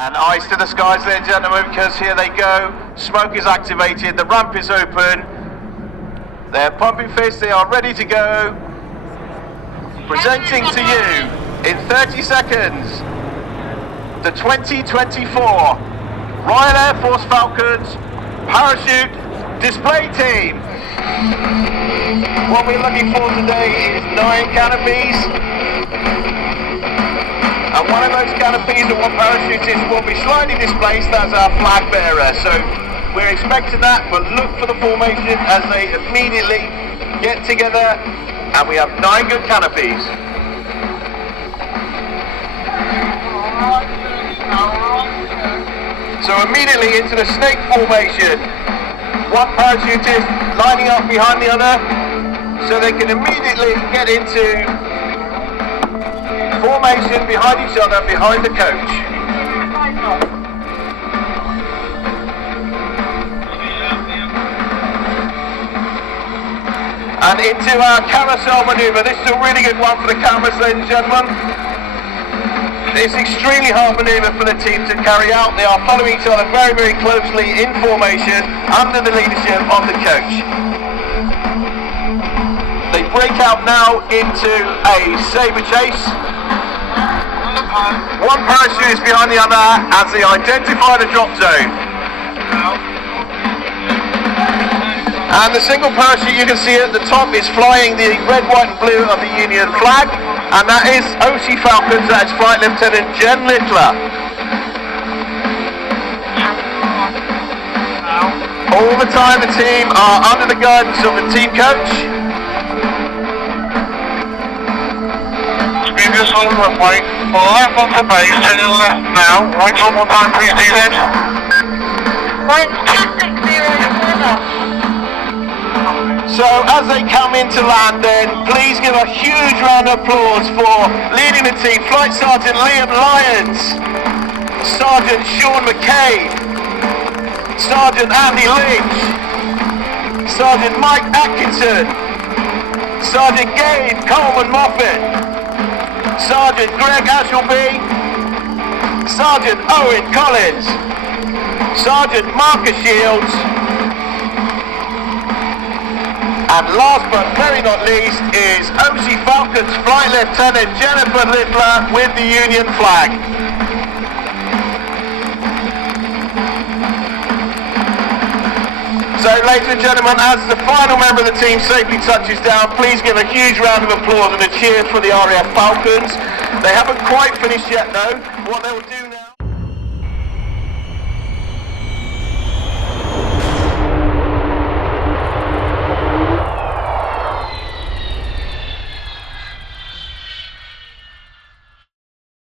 And eyes to the skies there, gentlemen, because here they go. Smoke is activated, the ramp is open. They're pumping fists, they are ready to go. Presenting to you in 30 seconds, the 2024 Royal Air Force Falcons Parachute Display Team. What we're looking for today is 9 canopies. And one of those canopies and one parachutist will be slightly displaced as our flag bearer. So we're expecting that, but look for the formation as they immediately get together. And we have 9 good canopies. So immediately into the snake formation. One parachutist lining up behind the other so they can immediately get into formation behind each other, behind the coach. And into our carousel manoeuvre. This is a really good one for the cameras, ladies and gentlemen. It's extremely hard manoeuvre for the team to carry out. They are following each other very, very closely in formation under the leadership of the coach. They break out now into a sabre chase. One parachute is behind the other as they identify the drop zone. And the single parachute you can see at the top is flying the red, white and blue of the Union flag. And that is OC Falcons, that's Flight Lieutenant Jen Littler. All the time the team are under the guidance of the team coach. Previous on runway, 5 on the base, to the left now, right on one time please DZ. Wind 260 So as they come into land then, please give a huge round of applause for leading the team, Flight Sergeant Liam Lyons, Sergeant Sean McCabe, Sergeant Andy Lynch, Sergeant Mike Atkinson, Sergeant Gabe Coleman Moffat, Sergeant Greg Ashleby, Sergeant Owen Collins, Sergeant Marcus Shields, and last but very not least is OC Falcons Flight Lieutenant Jennifer Littler with the Union flag. So ladies and gentlemen, as the final member of the team safely touches down, please give a huge round of applause and a cheer for the RAF Falcons. They haven't quite finished yet though. What they will do